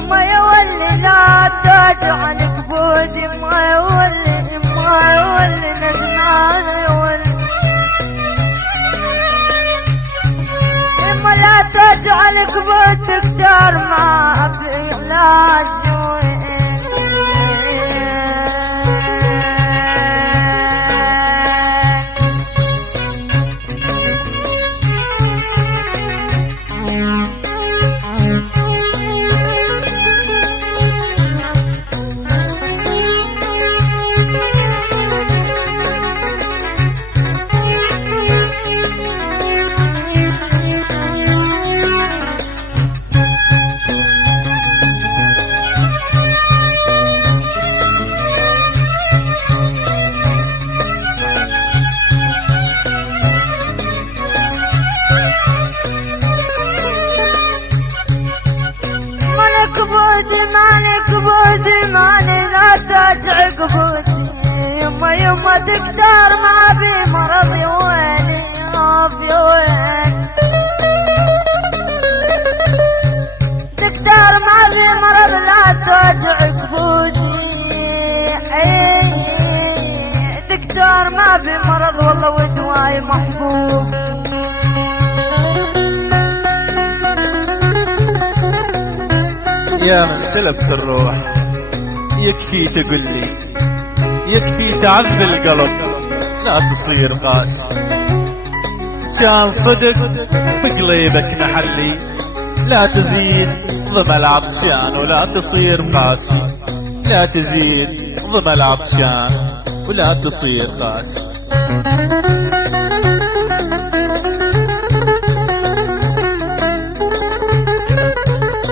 ما يولي لا تجعل كبودي ما يولي نزمان يولي ما لا تجعل كبودك دار ما في علاج ماني لا تجع قبودي يما دكتور ما في مرض يا ويلي يا ويلي دكتور ما في مرض لا تجع قبودي دكتور ما في مرض والله ودواي محبوب يا من سلبت الروح يكفي تقولي يكفي تعذب القلب لا تصير قاسي شان صدق بقليبك محلي لا تزيد ضم العطشان ولا تصير قاسي لا تزيد ضم العطشان ولا تصير قاسي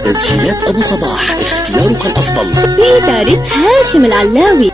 تسجيلات أبو صباح اختيارك الأفضل بإدارة هاشم العلاوي.